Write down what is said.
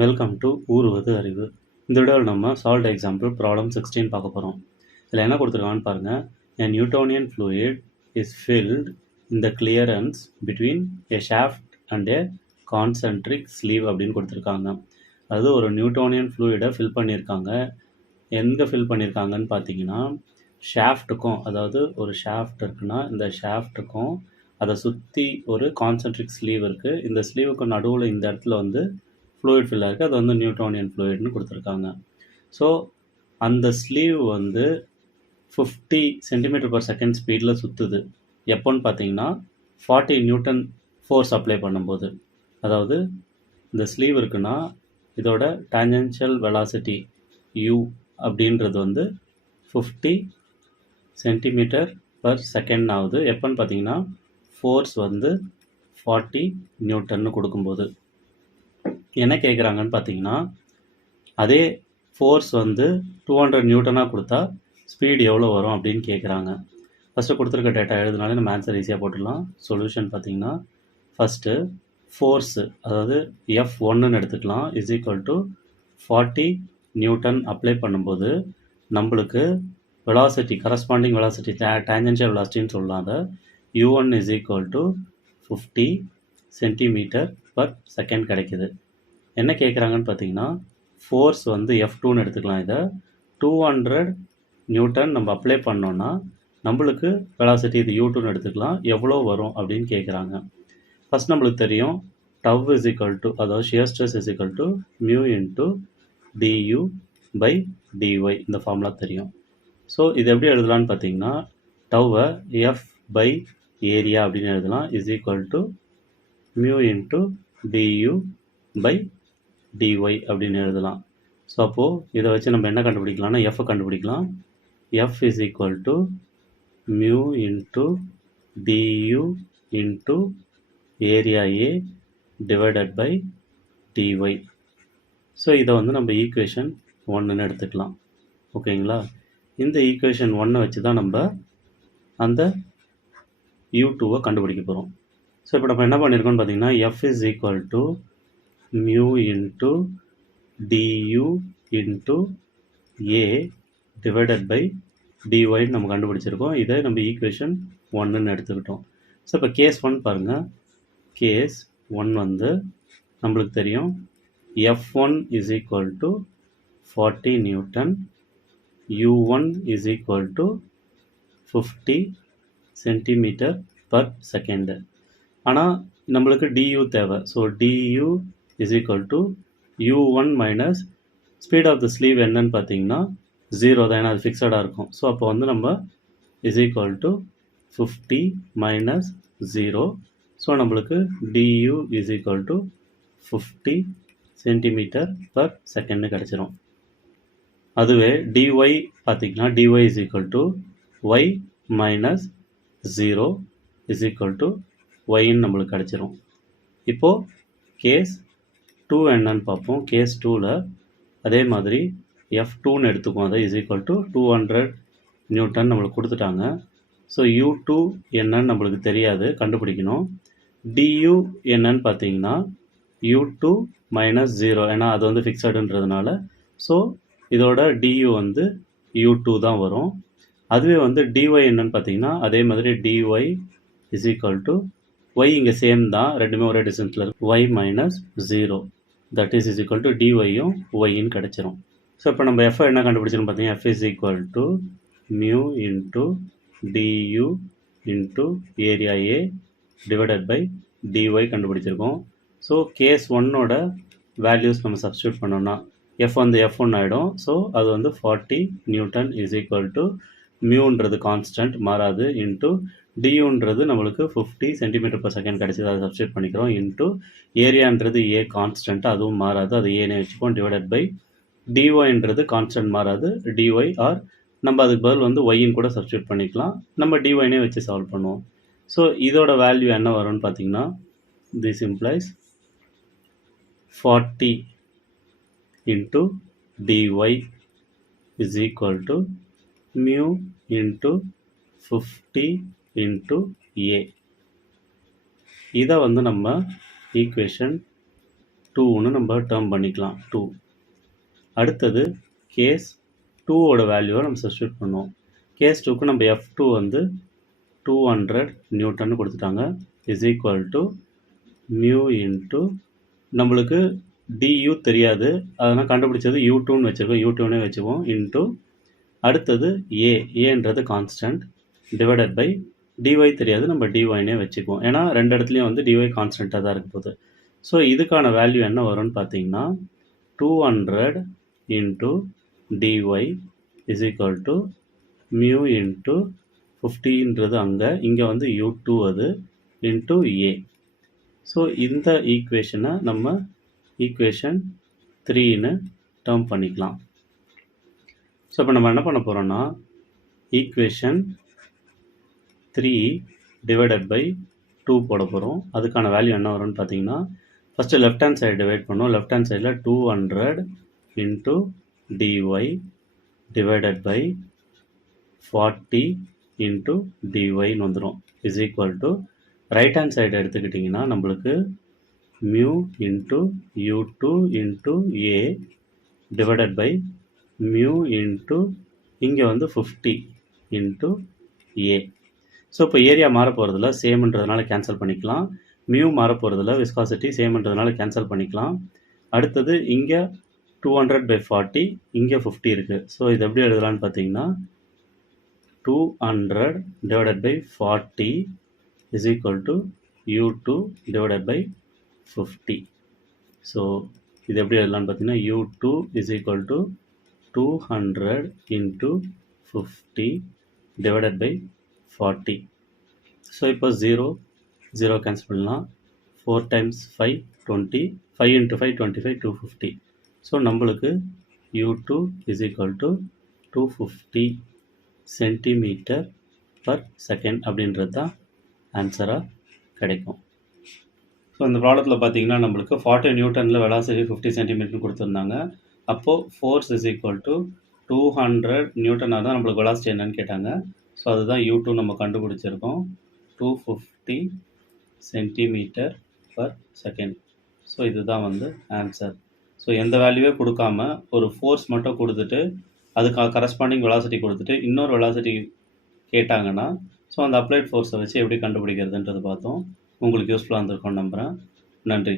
Welcome to ஊருவது அறிவு. இந்த வீடியோவில் நம்ம சால்ட் எக்ஸாம்பிள் ப்ராப்ளம் 16 பார்க்க போகிறோம். இதில் என்ன கொடுத்துருக்காங்கன்னு பாருங்கள். A Newtonian fluid is filled in the clearance between a shaft and a concentric sleeve அப்படின்னு கொடுத்துருக்காங்க. அது ஒரு நியூட்டோனியன் ஃப்ளூயிடை ஃபில் பண்ணியிருக்காங்க. எங்கே ஃபில் பண்ணியிருக்காங்கன்னு பார்த்தீங்கன்னா, ஷாஃப்ட்டுக்கும், அதாவது ஒரு ஷாஃப்ட் இருக்குன்னா இந்த ஷாஃப்ட்டுக்கும் அதை சுற்றி ஒரு கான்சென்ட்ரிக் ஸ்லீவ் இருக்குது. இந்த ஸ்லீவுக்கு நடுவில் இந்த இடத்துல வந்து ஃப்ளூயிட் ஃபில்லாக இருக்குது. அது வந்து நியூட்டோனியன் ஃப்ளூயிட்னு கொடுத்துருக்காங்க. ஸோ அந்த ஸ்லீவ் வந்து 50 cm/s ஸ்பீடில் சுற்றுது. எப்போன்னு பார்த்தீங்கன்னா 40 நியூட்டன் ஃபோர்ஸ் அப்ளை பண்ணும்போது. அதாவது இந்த ஸ்லீவ் இருக்குன்னா இதோட டான்ஜென்ஷியல் வெலாசிட்டி u அப்படின்றது வந்து 50 cm/s ஆகுது. எப்போன்னு பார்த்தீங்கன்னா ஃபோர்ஸ் வந்து 40 நியூட்டன்னு கொடுக்கும்போது. என்ன கேட்குறாங்கன்னு பார்த்தீங்கன்னா, அதே ஃபோர்ஸ் வந்து 200 நியூட்டனாக கொடுத்தா ஸ்பீடு எவ்வளோ வரும் அப்படின்னு கேட்குறாங்க. ஃபஸ்ட்டு கொடுத்துருக்க டேட்டா எழுதுனாலே நம்ம ஆன்சர் ஈஸியாக போட்டுடலாம். சொல்யூஷன் பார்த்தீங்கன்னா, ஃபஸ்ட்டு ஃபோர்ஸு, அதாவது F1ன்னு எடுத்துக்கலாம், is equal to 40 Newton apply பண்ணும்போது நம்மளுக்கு வெலாசிட்டி, கரஸ்பாண்டிங் வெலாசிட்டி, டேஞ்சென்ஷியல் வெலாசிட்டின்னு சொல்லலாம். அதை U1 is equal to 50 cm/s கிடைக்குது. என்ன கேட்குறாங்கன்னு பார்த்தீங்கன்னா, ஃபோர்ஸ் வந்து F2ன்னு எடுத்துக்கலாம். இதை 200 நியூட்டன் நம்ம அப்ளை பண்ணோன்னா நம்மளுக்கு வெலாசிட்டி இது U2ன்னு எடுத்துக்கலாம், எவ்வளோ வரும் அப்படின்னு கேட்குறாங்க. ஃபஸ்ட் நம்மளுக்கு தெரியும் டவ் இஸ் ஈக்குவல் டு, அதாவது shear stress is equal to mu into du/dy, இந்த ஃபார்முலா தெரியும். ஸோ இது எப்படி எழுதலான்னு பார்த்தீங்கன்னா, டவ்வை எஃப் பை ஏரியா அப்படின்னு எழுதலாம், is equal to mu into du/dy அப்படின்னு எழுதலாம். ஸோ அப்போது இதை வச்சு நம்ம என்ன கண்டுபிடிக்கலாம்னா எஃப் கண்டுபிடிக்கலாம். F is equal to mu into du into area A divided by dy. So இதை வந்து நம்ம ஈக்குவேஷன் 1ன்னு எடுத்துக்கலாம். ஓகேங்களா? இந்த ஈக்குவேஷன் 1 வச்சு தான் நம்ம அந்த U2வை கண்டுபிடிக்க போகிறோம். ஸோ இப்போ நம்ம என்ன பண்ணியிருக்கோம்னு பார்த்தீங்கன்னா, F is equal to mu into du into A divided by டிஒய்ன்னு நம்ம கண்டுபிடிச்சிருக்கோம். இதை நம்ம ஈக்குவேஷன் 1ன்னு எடுத்துக்கிட்டோம். ஸோ இப்போ கேஸ் 1 பாருங்கள். கேஸ் 1 வந்து நம்மளுக்கு தெரியும் F1 is equal to 40 newton, U1 is equal to 50 cm/s. ஆனால் நம்மளுக்கு du தேவை. So du is equal to U1 minus speed of the sleeve என்னன்னு பார்த்தீங்கன்னா 0 தான், ஏன்னா அது ஃபிக்ஸடாக இருக்கும். ஸோ அப்போ வந்து நம்ம is equal to 50 minus 0. So நம்மளுக்கு du is equal to 50 cm/s கிடச்சிரும். அதுவே dy பார்த்தீங்கன்னா dy is equal to y minus 0 is equal to yன்னு நம்மளுக்கு கிடச்சிரும். இப்போது கேஸ் 2 என்னன்னு பார்ப்போம். கேஸ் 2ல் அதே மாதிரி F2ன்னு எடுத்துக்குவோம். அதை இஸ் ஈக்குவல் டு 200 நியூட்டன் நம்மளுக்கு கொடுத்துட்டாங்க. ஸோ U2 என்னன்னு நம்மளுக்கு தெரியாது, கண்டுபிடிக்கணும். du என்னன்னு பார்த்தீங்கன்னா U2 மைனஸ் 0, ஏன்னா அது வந்து ஃபிக்ஸடுன்றதுனால. ஸோ இதோட du வந்து U2 தான் வரும். அதுவே வந்து dy என்னன்னு பார்த்தீங்கன்னா அதே மாதிரி dy is equal to y, இங்கே சேம் தான், ரெண்டுமே ஒரே டிஸ்டன்ஸில் இருக்கும், y minus 0, that is equal to dyயும் yன்னு கிடச்சிரும். ஸோ இப்போ நம்ம எஃப் என்ன கண்டுபிடிச்சிருன்னு பார்த்தீங்கன்னா F is equal to mu into du into area A divided by dy கண்டுபிடிச்சிருக்கோம். ஸோ கேஸ் 1ஓட வேல்யூஸ் நம்ம சப்ஸ்டியூட் பண்ணோம்னா எஃப் வந்து F1 ஆகிடும். ஸோ அது வந்து 40 நியூட்டன் இஸ் ஈக்குவல் டு மியூன்றது கான்ஸ்டன்ட் மாறாது, இன்ட்டு டியூன்றது நம்மளுக்கு 50 cm/s கிடச்சிது, அதை சப்ஸ்டியூட் பண்ணிக்கிறோம், இன்ட்டு ஏரியான்றது ஏ கான்ஸ்டன்ட், அதுவும் மாறாது, அது ஏனே வச்சுப்போம், டிவைடட் பை டிஒய்ன்றது கான்ஸ்டன்ட் மாறாது, டிஒய், ஆர் நம்ம அதுக்கு பதில் வந்து ஒய்ன்னு கூட சப்ஸ்டியூட் பண்ணிக்கலாம். நம்ம டிஒய்னே வச்சு சால்வ் பண்ணுவோம். ஸோ இதோட வேல்யூ என்ன வரும்னு பார்த்தீங்கன்னா, this implies 40 into dy is equal to mu into 50 into a. இதை வந்து நம்ம ஈக்குவேஷன் 2ன்னு நம்ம டேர்ம் பண்ணிக்கலாம் 2. அடுத்தது கேஸ் 2ஓட வேல்யூவை நம்ம சப்ஸ்டியூட் பண்ணுவோம். கேஸ் 2க்கு நம்ம F2 வந்து 200 நியூட்டன் கொடுத்துட்டாங்க is equal to mu into நம்மளுக்கு டியூ தெரியாது, அதனால் கண்டுபிடிச்சது U2ன்னு வச்சுருக்கோம், U2னே வச்சுக்குவோம் இன்ட்டு அடுத்தது ஏன்றது கான்ஸ்டன்ட் டிவைடட் பை டிஒய் தெரியாது, நம்ம டிஒய்னே வச்சுக்குவோம். ஏன்னா ரெண்டு இடத்துலையும் வந்து டிஒய் கான்ஸ்டண்ட்டாக தான் இருக்க போகுது. ஸோ இதுக்கான வேல்யூ என்ன வரும்னு பார்த்தீங்கன்னா 200 into dy is equal to mu into 50ன்றது அங்கே, இங்கே வந்து U2 அது இன்ட்டு ஏ. ஸோ இந்த ஈக்குவேஷனை நம்ம ஈக்குவேஷன் 3ன்னு டேர்ம் பண்ணிக்கலாம். ஸோ இப்போ நம்ம என்ன பண்ண போகிறோம்னா ஈக்குவேஷன் 3 டிவைடட் பை 2 போட போகிறோம். அதுக்கான வேல்யூ என்ன வரும்னு பார்த்தீங்கன்னா first left hand side divide பண்ணுவோம். லெஃப்ட் ஹேண்ட் சைடில் 200 into dy divided by 40 into டிஒய்னு வந்துடும் is equal to right hand side எடுத்துக்கிட்டிங்கன்னா நம்மளுக்கு mu into U2 into A divided by mu into இங்கே வந்து 50 இன்ட்டு ஏ. ஸோ இப்போ ஏரியா மாற போகிறதுல சேம்ன்றதுனால கேன்சல் பண்ணிக்கலாம், மியூ மாற போகிறதுல விஸ்காசிட்டி சேம்ன்றதுனால கேன்சல் பண்ணிக்கலாம். அடுத்தது இங்கே 200/40 இங்கே 50 இருக்குது. ஸோ இது எப்படி எழுதலான்னு பார்த்தீங்கன்னா 200 divided by 40 is equal to U2 divided by 50. So இது எப்படி எழுதலான்னு பார்த்தீங்கன்னா U2 is equal to 200 into 50 divided by 40. So இப்போ 0 கேன்சல் பண்ணலாம். 4 டைம்ஸ் 5 20, 5 இன்ட்டு 5 25, 250. ஸோ நம்மளுக்கு U2 is equal to 250 centimetre per second அப்படின்றது தான் ஆன்சராக கிடைக்கும். ஸோ இந்த ப்ராப்ளத்தில் பார்த்தீங்கன்னா நம்மளுக்கு 40 நியூட்டனில் வெலாசிட்டி 50 சென்டிமீட்டர் கொடுத்துருந்தாங்க. அப்போது ஃபோர்ஸ் இஸ் ஈக்குவல் டு 200 நியூட்டனாக தான் நம்மளுக்கு வெலாசிட்டி என்னன்னு கேட்டாங்க. ஸோ அதுதான் U2 நம்ம கண்டுபிடிச்சிருக்கோம், 250 சென்டிமீட்டர் பர் செகண்ட். ஸோ இதுதான் வந்து ஆன்சர். ஸோ எந்த வேல்யூவே கொடுக்காம ஒரு ஃபோர்ஸ் மட்டும் கொடுத்துட்டு அதுக்கு கரஸ்பாண்டிங் வெலாசிட்டி கொடுத்துட்டு இன்னொரு வெலாசிட்டி கேட்டாங்கன்னா ஸோ அந்த அப்ளைட் ஃபோர்ஸை வச்சு எப்படி கண்டுபிடிக்கிறதுன்றது பார்த்தோம். உங்களுக்கு யூஸ்ஃபுல்லாக இருந்திருக்கும்னு நம்புகிறேன். நன்றி.